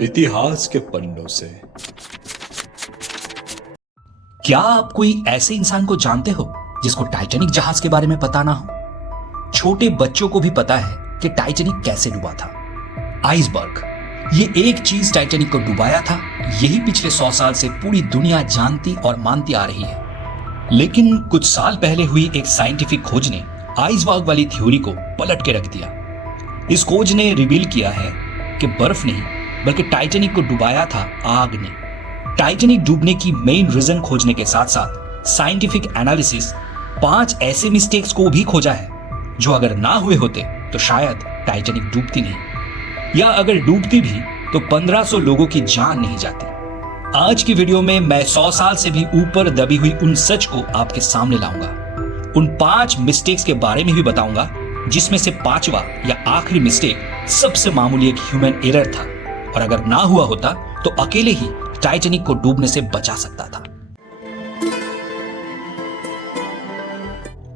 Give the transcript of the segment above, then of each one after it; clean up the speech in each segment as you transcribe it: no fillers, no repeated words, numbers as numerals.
इतिहास के पन्नों से। क्या आप कोई ऐसे इंसान को जानते हो जिसको टाइटैनिक जहाज के बारे में पता ना हो? छोटे बच्चों को भी पता है कि टाइटैनिक कैसे डूबा था। आइसबर्ग, ये एक चीज टाइटैनिक को डुबाया था, यही पिछले 100 साल से पूरी दुनिया जानती और मानती आ रही है। लेकिन कुछ साल पहले हुई एक साइंटिफिक खोज ने आइसबर्ग वाली थ्योरी को पलट के रख दिया। इस खोज ने रिवील किया है कि बर्फ नहीं बल्कि टाइटैनिक को डुबाया था आग ने। टाइटैनिक डूबने की मेन रीजन खोजने के साथ साथ साइंटिफिक एनालिसिस 5 ऐसे मिस्टेक्स को भी खोजा है जो अगर ना हुए होते तो शायद टाइटैनिक डूबती नहीं, या अगर डूबती भी तो 1500 लोगों की जान नहीं जाती। आज की वीडियो में मैं 100 साल से भी ऊपर दबी हुई उन सच को आपके सामने लाऊंगा। उन 5 मिस्टेक्स के बारे में भी बताऊंगा जिसमें से 5वां या आखिरी मिस्टेक सबसे मामूली एक ह्यूमन एरर था और अगर ना हुआ होता तो अकेले ही टाइटैनिक को डूबने से बचा सकता था।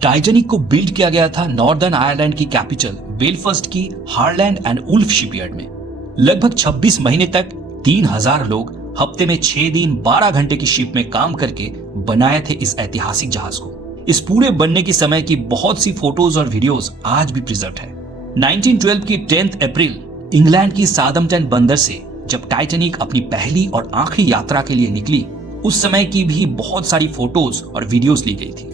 टाइटैनिक को बिल्ड किया गया था नॉर्दर्न आयरलैंड की कैपिटल बेलफास्ट की हारलैंड एंड उल्फ शिपयार्ड में। लगभग 26 महीने तक 3000 लोग हफ्ते में 6 दिन 12 घंटे की शिप में काम करके बनाए थे इस ऐतिहासिक जहाज को। इस पूरे बनने की समय की बहुत सी फोटोज और वीडियोस आज भी प्रिजर्व है। 1912 की 10 अप्रैल इंग्लैंड की सादमटन बंदर से जब टाइटैनिक अपनी पहली और आखिरी यात्रा के लिए निकली, उस समय की भी बहुत सारी फोटोज और वीडियोस ली गई थी।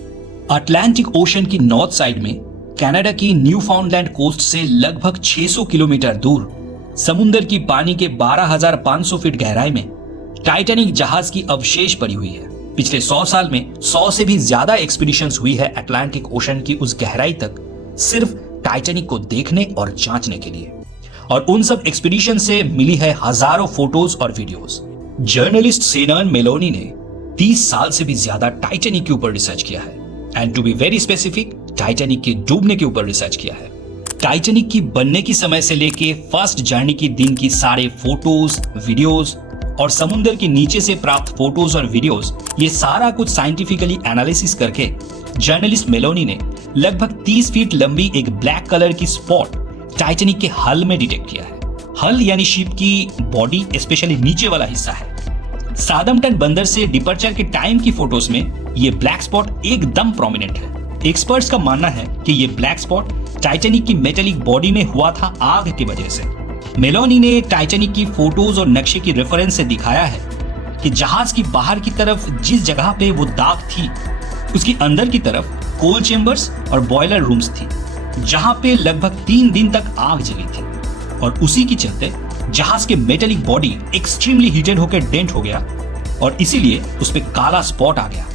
अटलांटिक ओशन की नॉर्थ साइड में कनाडा की न्यूफाउंडलैंड कोस्ट से लगभग 600 किलोमीटर दूर समुद्र की पानी के 12,500 फीट गहराई में टाइटैनिक जहाज की अवशेष पड़ी हुई है। पिछले 100 साल में 100 से भी ज्यादा एक्सपीडिशंस हुई है अटलांटिक ओशन की उस गहराई तक, सिर्फ टाइटैनिक को देखने और जांचने के लिए। और उन सब एक्सपीडिशन से मिली है हजारों फोटोज और वीडियोस। जर्नलिस्ट सेनन मेलोनी ने 30 साल से भी ज्यादा टाइटैनिक के ऊपर रिसर्च किया है, and to be very specific Titanic के डूबने के ऊपर रिसर्च किया है। टाइटैनिक की बनने की समय से लेके फर्स्ट जर्नी की दिन की सारे फोटोज, वीडियोस और समुद्र के नीचे से प्राप्त फोटोज और वीडियोस, ये सारा कुछ साइंटिफिकली एनालिसिस करके जर्नलिस्ट मेलोनी ने लगभग 30 फीट लंबी एक ब्लैक कलर की स्पॉट टाइटैनिक के हल में डिटेक्ट किया है। हल यानी शिप की बॉडी, स्पेशली नीचे वाला हिस्सा है। सादमटन बंदर से डिपर्चर के टाइम की फोटोज में ये ब्लैक स्पॉट एकदम प्रोमिनेंट है। एक्सपर्ट्स का मानना है कि ये ब्लैक स्पॉट टाइटैनिक की मेटेलिक बॉडी में हुआ था आग की वजह से। मेलोनी ने टाइटैनिक की फोटोज और नक्शे की रेफरेंस से दिखाया है कि जहाज की बाहर की तरफ जिस जगह पे वो दाग थी, उसकी अंदर की तरफ कोल चेंबर्स और बॉयलर रूम्स थी, जहां पे लगभग 3 दिन तक आग जली थी। और उसी के चलते जहाज के मेटेलिक बॉडी एक्सट्रीमली हीटेड होकर डेंट हो गया और इसीलिए उस पे काला स्पॉट आ गया।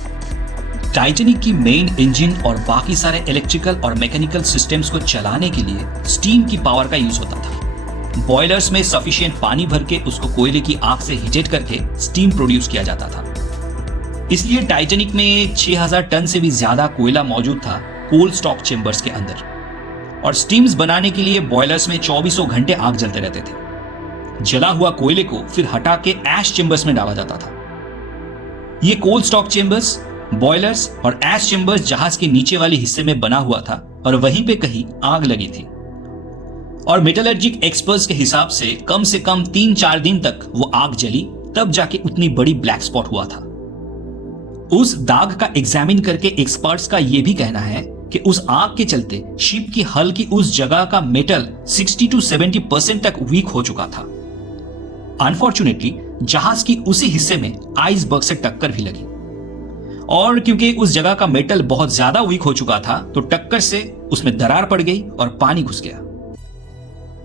टाइटैनिक की मेन इंजन और बाकी सारे इलेक्ट्रिकल और मैकेनिकल सिस्टम्स को चलाने के लिए स्टीम की पावर का यूज होता था। बॉयलर्स में सफिशिएंट पानी भर के उसको कोयले की आग से हीटेड करके स्टीम प्रोड्यूस किया जाता था। इसलिए टाइटैनिक में 6000 टन से भी ज्यादा कोयला मौजूद था कोल स्टॉक चेंबर्स के अंदर, और स्टीम्स बनाने के लिए बॉयलर्स में 24 घंटे आग जलते रहते थे। जला हुआ कोयले को फिर हटा के ऐश चेंबर्स में डाला जाता था। ये कोल स्टॉक चेंबर्स, बॉयलर्स और ऐश चेंबर्स जहाज के नीचे वाले हिस्से में बना हुआ था और वहीं पे कहीं आग लगी थी। और मेटलर्जिक एक्सपर्ट्स के हिसाब से कम 3-4 दिन तक वो आग जली, तब जाके उतनी बड़ी ब्लैक स्पॉट हुआ था। उस दाग का एग्जामिन करके एक्सपर्ट्स का यह भी कहना है कि उस आग के चलते शिप की हल की उस जगह का मेटल 60 to 70% तक वीक हो चुका था। अनफॉर्चुनेटली जहाज की उसी हिस्से में आइसबर्ग से टक्कर भी लगी, और क्योंकि उस जगह का मेटल बहुत ज्यादा वीक हो चुका था तो टक्कर से उसमें दरार पड़ गई और पानी घुस गया।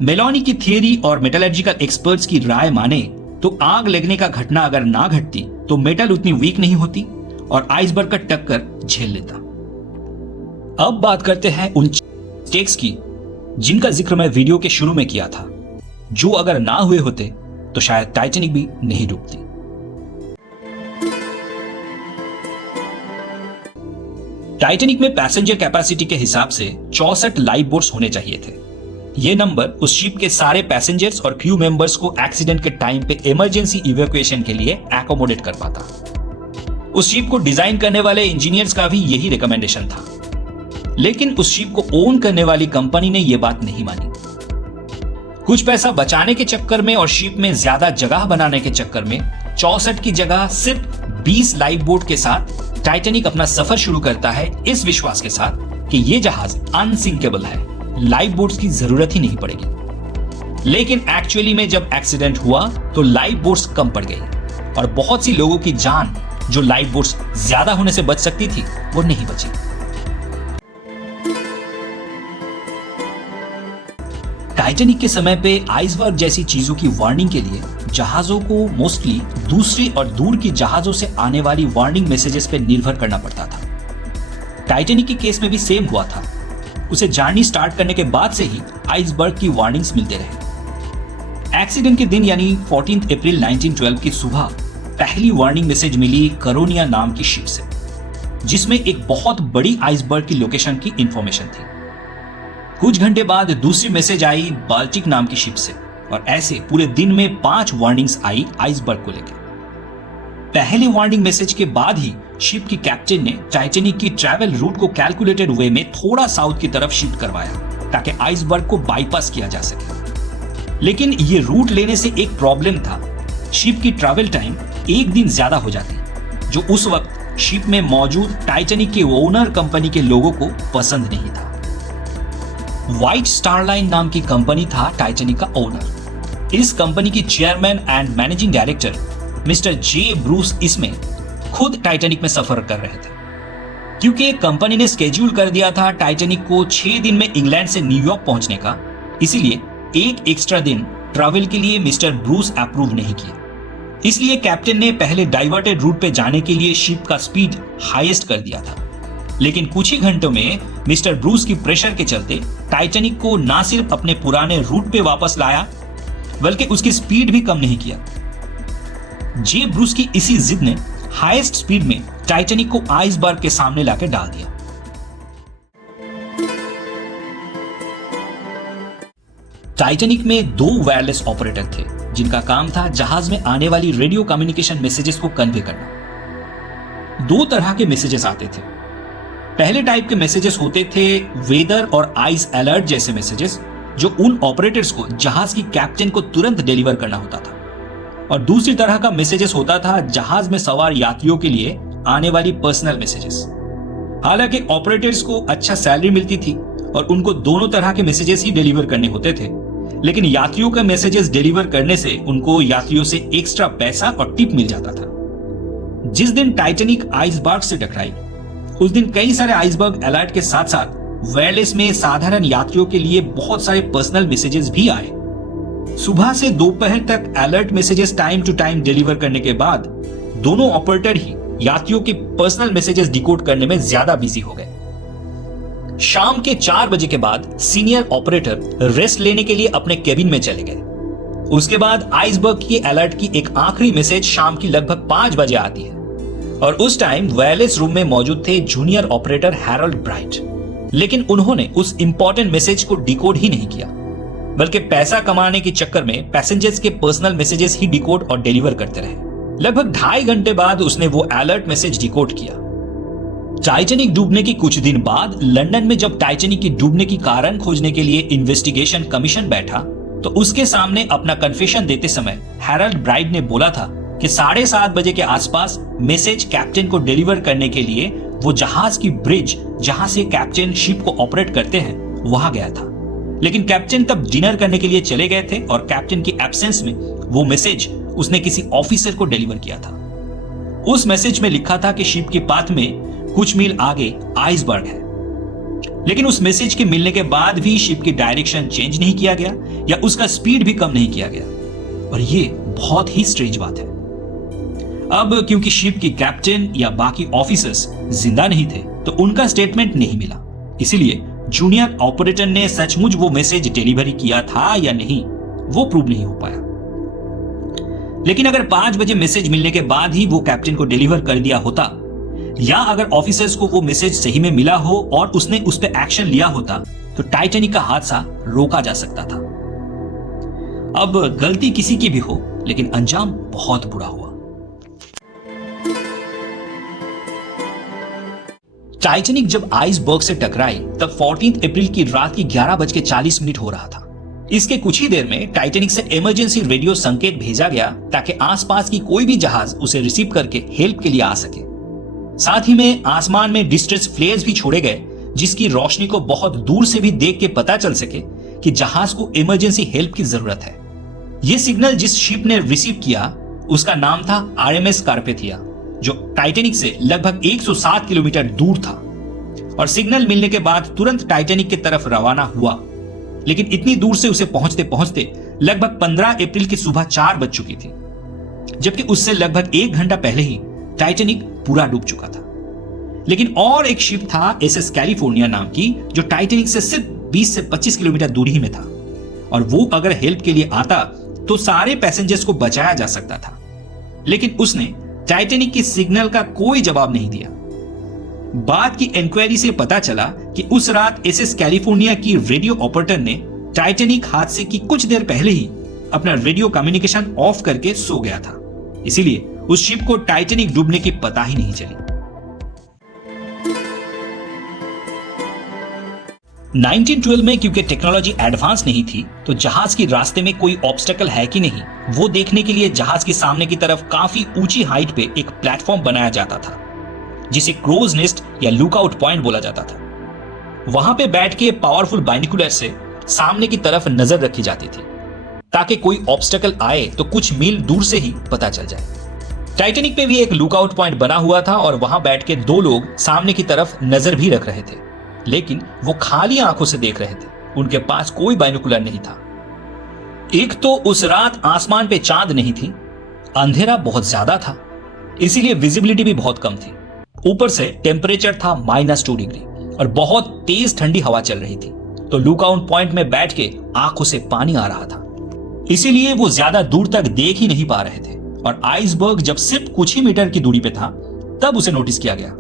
मेलोनी की थियरी और मेटलर्जिकल एक्सपर्ट्स की राय माने तो आग लगने का घटना अगर ना घटती तो मेटल उतनी वीक नहीं होती और आइसबर्ग का टक्कर झेल लेता। अब बात करते हैं उन मिस्टेक्स की जिनका जिक्र मैं वीडियो के शुरू में किया था, जो अगर ना हुए होते तो शायद टाइटैनिक भी नहीं डूबती। टाइटैनिक में पैसेंजर कैपेसिटी के हिसाब से 64 लाइफ बोट्स होने चाहिए थे। ये नंबर उस शिप के सारे पैसेंजर्स और क्रू मेंबर्स को एक्सीडेंट के टाइम पे इमरजेंसी इवैक्यूएशन के लिए एकोमोडेट कर पाता। उस शिप को डिजाइन करने वाले इंजीनियर्स का भी यही रिकमेंडेशन था, लेकिन उस शिप को ओन करने वाली कंपनी ने यह बात नहीं मानी। कुछ पैसा बचाने के चक्कर में और शिप में ज्यादा जगह बनाने के चक्कर में 64 की जगह सिर्फ 20 लाइफ बोट के साथ टाइटैनिक अपना सफर शुरू करता है, इस विश्वास के साथ कि ये जहाज अनसिंकेबल है, लाइफ बोट्स की जरूरत ही नहीं पड़ेगी। लेकिन एक्चुअली में जब एक्सीडेंट हुआ तो लाइफ बोट्स कम पड़ गई और बहुत सी लोगों की जान जो लाइफ बोट्स ज्यादा होने से बच सकती थी वो नहीं बची। टाइटैनिक के समय पे आइसबर्ग जैसी चीजों की वार्निंग के लिए जहाजों को मोस्टली दूसरी और दूर की जहाजों से आने वाली वार्निंग मैसेजेस पे निर्भर करना पड़ता था। टाइटैनिक के केस में भी सेम हुआ था। उसे जर्नी स्टार्ट करने के बाद से ही आइसबर्ग की वार्निंग्स मिलते रहे। एक्सीडेंट के दिन यानी 14 अप्रैल 1912 की सुबह पहली वार्निंग मैसेज मिली करोनिया नाम की शिप से, जिसमें एक बहुत बड़ी आइसबर्ग की लोकेशन की इंफॉर्मेशन थी। कुछ घंटे बाद दूसरी मैसेज आई बाल्टिक नाम की शिप से और ऐसे पूरे दिन में 5 वार्निंग्स आई आइसबर्ग को लेकर। पहले वार्निंग मैसेज के बाद ही शिप की कैप्टन ने टाइटैनिक की ट्रैवल रूट को कैलकुलेटेड वे में थोड़ा साउथ की तरफ शिफ्ट करवाया ताकि आइसबर्ग को बाईपास किया जा सके। लेकिन ये रूट लेने से एक प्रॉब्लम था, शिप की ट्रैवल टाइम एक दिन ज्यादा हो जाती, जो उस वक्त शिप में मौजूद टाइटैनिक के ओनर कंपनी के लोगों को पसंद नहीं था। व्हाइट स्टार लाइन नाम की कंपनी था टाइटैनिक का ओनर। इस कंपनी की chairman and managing director mister J Bruce इसमें खुद टाइटैनिक में सफर कर रहे थे। क्योंकि कंपनी ने स्केड्यूल कर दिया था टाइटैनिक को 6 दिन में इंग्लैंड से न्यूयॉर्क पहुंचने का, इसीलिए एक एक्स्ट्रा दिन ट्रैवल के लिए मिस्टर ब्रूस अप्रूव नहीं किया। इसलिए कैप्टन ने पहले डाइवर्टेड रूट पे जाने के लिए शिप का स्पीड हाईएस्ट कर दिया था। लेकिन कुछ ही घंटों में मिस्टर ब्रूस की प्रेशर के चलते टाइटैनिक को ना सिर्फ अपने पुराने रूट पे वापस लाया बल्कि उसकी स्पीड भी कम नहीं किया। जे ब्रूस की इसी जिद ने हाईएस्ट स्पीड में टाइटैनिक को आइसबर्ग के सामने लाकर डाल दिया। टाइटैनिक में 2 वायरलेस ऑपरेटर थे जिनका काम था जहाज में आने वाली रेडियो कम्युनिकेशन मैसेजेस को कन्वे करना। 2 तरह के मैसेजेस आते थे। पहले टाइप के मैसेजेस होते थे वेदर और आइस अलर्ट जैसे मैसेजेस, जो उन ऑपरेटर्स को जहाज की कैप्टन को तुरंत डिलीवर करना होता था। और दूसरी तरह का मैसेजेस होता था जहाज में सवार यात्रियों के लिए आने वाली पर्सनल मैसेजेस। हालांकि ऑपरेटर्स को अच्छा सैलरी मिलती थी और उनको दोनों तरह के मैसेजेस ही डिलीवर करने होते थे, लेकिन यात्रियों का मैसेजेस डिलीवर करने से उनको यात्रियों से एक्स्ट्रा पैसा और टिप मिल जाता था। जिस दिन टाइटैनिक आइसबर्ग से टकराई उस दिन कई सारे आइसबर्ग अलर्ट के साथ साथ वायरलेस में साधारण यात्रियों के लिए बहुत सारे पर्सनल मैसेजेस भी आए। सुबह से दोपहर तक alert messages time to time deliver करने के बाद दोनों ऑपरेटर ही यात्रियों के पर्सनल मैसेजेस डिकोड करने में ज्यादा बिजी हो गए। शाम के 4 बजे के बाद सीनियर ऑपरेटर रेस्ट लेने के लिए अपने केबिन में चले गए। उसके बाद आइसबर्ग की अलर्ट की एक आखिरी मैसेज शाम की लगभग 5 बजे आती है और उस टाइम वायरलेस रूम में मौजूद थे जूनियर ऑपरेटर हैरोल्ड ब्राइट। लेकिन उन्होंने उस इंपॉर्टेंट मैसेज को डिकोड ही नहीं किया, बल्कि पैसा कमाने के चक्कर में पैसेंजर्स के पर्सनल मैसेजेस ही डिकोड और डिलीवर करते रहे। लगभग 2.5 घंटे बाद उसने वो अलर्ट मैसेज डिकोड किया। टाइटैनिक डूबने के कुछ दिन बाद लंदन में जब टाइटैनिक के डूबने की कारण खोजने के लिए इन्वेस्टिगेशन कमीशन बैठा तो उसके सामने अपना कन्फेशन देते समय हैरोल्ड ब्राइट ने बोला था कि 7:30 बजे के आसपास मैसेज कैप्टन को डिलीवर करने के लिए वो जहाज की ब्रिज जहां से कैप्टन शिप को ऑपरेट करते हैं वहां गया था। लेकिन कैप्टन तब डिनर करने के लिए चले गए थे और कैप्टन की एब्सेंस में वो मैसेज उसने किसी ऑफिसर को डिलीवर किया था। उस मैसेज में लिखा था कि शिप के पाथ में कुछ मील आगे आइसबर्ग है। लेकिन उस मैसेज के मिलने के बाद भी शिप की डायरेक्शन चेंज नहीं किया गया या उसका स्पीड भी कम नहीं किया गया, और ये बहुत ही स्ट्रेंज बात है। अब क्योंकि शिप की कैप्टन या बाकी ऑफिसर्स जिंदा नहीं थे तो उनका स्टेटमेंट नहीं मिला, इसीलिए जूनियर ऑपरेटर ने सचमुच वो मैसेज डिलीवरी किया था या नहीं वो प्रूव नहीं हो पाया। लेकिन अगर 5 बजे मैसेज मिलने के बाद ही वो कैप्टन को डिलीवर कर दिया होता, या अगर ऑफिसर्स को वो मैसेज सही में मिला हो और उसने उस पर एक्शन लिया होता तो टाइटैनिक का हादसा रोका जा सकता था। अब गलती किसी की भी हो, लेकिन अंजाम बहुत बुरा हुआ। टाइटैनिक जब आइसबर्ग से टकराई तब 14 अप्रैल की रात की 11:40 हो रहा था। इसके कुछ ही देर में टाइटैनिक से इमरजेंसी रेडियो संकेत भेजा गया ताकि आसपास की कोई भी जहाज उसे रिसीव करके हेल्प के लिए आ सके। साथ ही में आसमान में डिस्ट्रेस फ्लेयर्स भी छोड़े गए, जिसकी रोशनी को बहुत दूर से भी देख के पता चल सके कि जहाज को इमरजेंसी हेल्प की जरूरत है। यह सिग्नल जिस शिप ने रिसीव किया उसका नाम था RMS कार्पेथिया, जो टाइटैनिक से लगभग 107 किलोमीटर दूर था और सिग्नल मिलने के बाद तुरंत टाइटैनिक की तरफ रवाना हुआ। लेकिन इतनी दूर से उसे पहुंचते पहुंचते लगभग 15 अप्रैल की सुबह 4 बज चुकी थी, जबकि उससे लगभग 1 घंटा पहले ही टाइटैनिक पूरा डूब चुका था। लेकिन और एक शिप था SS कैलिफोर्निया नाम की, जो टाइटैनिक से सिर्फ 20 से 25 किलोमीटर दूरी में था और वो अगर हेल्प के लिए आता तो सारे पैसेंजर्स को बचाया जा सकता था। लेकिन उसने टाइटैनिक की सिग्नल का कोई जवाब नहीं दिया। बाद की इंक्वायरी से पता चला कि उस रात SS कैलिफोर्निया की रेडियो ऑपरेटर ने टाइटैनिक हादसे की कुछ देर पहले ही अपना रेडियो कम्युनिकेशन ऑफ करके सो गया था, इसीलिए उस शिप को टाइटैनिक डूबने की पता ही नहीं चली। 1912 में क्योंकि टेक्नोलॉजी एडवांस नहीं थी तो जहाज की रास्ते में कोई ऑब्स्टेकल है कि नहीं, वो देखने के लिए जहाज के सामने की तरफ काफी ऊंची हाइट पे एक प्लेटफॉर्म बनाया जाता था, जिसे क्रोज नेस्ट या लुकआउट पॉइंट बोला जाता था। वहां पे बैठ के पावरफुल बाइनोकुलर से सामने की तरफ नजर रखी जाती थी ताकि कोई ऑब्स्टेकल आए तो कुछ मील दूर से ही पता चल जाए। टाइटैनिक पे भी एक लुकआउट पॉइंट बना हुआ था और वहां बैठ के 2 लोग सामने की तरफ नजर भी रख रहे थे, लेकिन वो खाली आंखों से देख रहे थे, उनके पास कोई बाइनोकुलर नहीं था। एक तो उस रात आसमान पे चांद नहीं थी, अंधेरा बहुत ज्यादा था, इसीलिए विजिबिलिटी भी बहुत कम थी। ऊपर से टेम्परेचर था -2 डिग्री और बहुत तेज ठंडी हवा चल रही थी, तो लुकआउट पॉइंट में बैठ के आंखों से पानी आ रहा था, इसीलिए वो ज्यादा दूर तक देख ही नहीं पा रहे थे। और आइसबर्ग जब सिर्फ कुछ ही मीटर की दूरी पे था तब उसे नोटिस किया गया,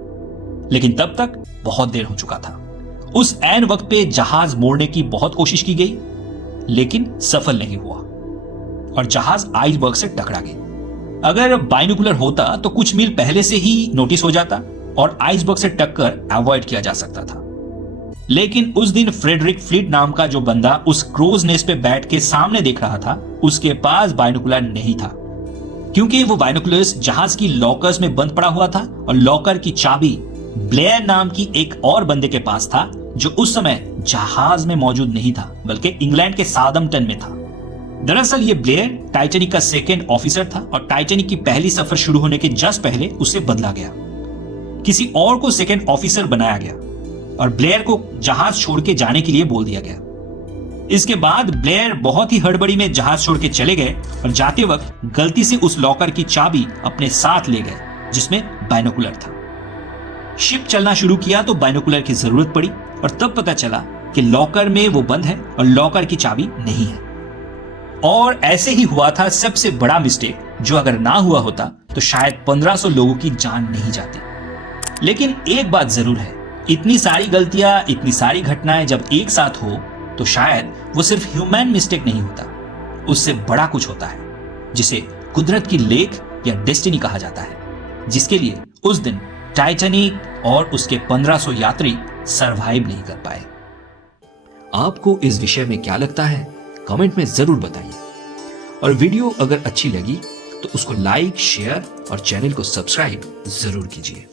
लेकिन तब तक बहुत देर हो चुका था। उस ऐन वक्त पे जहाज मोड़ने की बहुत कोशिश की गई, लेकिन सफल नहीं हुआ और जहाज आइसबर्ग से टकरा गई। अगर बाइनोकुलर होता तो कुछ मील पहले से ही नोटिस हो जाता और आइसबर्ग से टक्कर अवॉइड किया जा सकता था। लेकिन उस दिन फ्रेडरिक फ्लीट नाम का जो बंदा उस क्रोज नेस्ट पे बैठ के सामने देख रहा था, उसके पास बाइनोकुलर नहीं था, क्योंकि वो बाइनोकुलर्स जहाज की लॉकर्स में बंद पड़ा हुआ था और लॉकर की चाबी ब्लेयर नाम की एक और बंदे के पास था, जो उस समय जहाज में मौजूद नहीं था बल्कि इंग्लैंड के साउथहैम्पटन में था। दरअसल ये ब्लेयर टाइटैनिक का सेकंड ऑफिसर था और टाइटैनिक की पहली सफर शुरू होने के जस्ट पहले उसे बदला गया, किसी और को सेकंड ऑफिसर बनाया गया और ब्लेयर को जहाज छोड़ के जाने के लिए बोल दिया गया। इसके बाद ब्लेयर बहुत ही हड़बड़ी में जहाज छोड़ के चले गए और जाते वक्त गलती से उस लॉकर की चाबी अपने साथ ले गए, जिसमें बाइनोकुलर था। शिप चलना शुरू किया तो बाइनोकुलर की जरूरत पड़ी और तब पता चला कि लॉकर में वो बंद है और लॉकर की चाबी नहीं है। और ऐसे ही हुआ था सबसे बड़ा मिस्टेक, जो अगर ना हुआ होता तो शायद 1500 लोगों की जान नहीं जाती। लेकिन एक बात जरूर है, इतनी सारी गलतियां, इतनी सारी घटनाएं जब एक साथ हो तो शायद वो सिर्फ ह्यूमन मिस्टेक नहीं होता, उससे बड़ा कुछ होता है, जिसे कुदरत की लेख या डेस्टिनी कहा जाता है, जिसके लिए उस दिन टाइटैनिक और उसके 1500 यात्री सरवाइव नहीं कर पाए। आपको इस विषय में क्या लगता है, कमेंट में जरूर बताइए। और वीडियो अगर अच्छी लगी तो उसको लाइक, शेयर और चैनल को सब्सक्राइब जरूर कीजिए।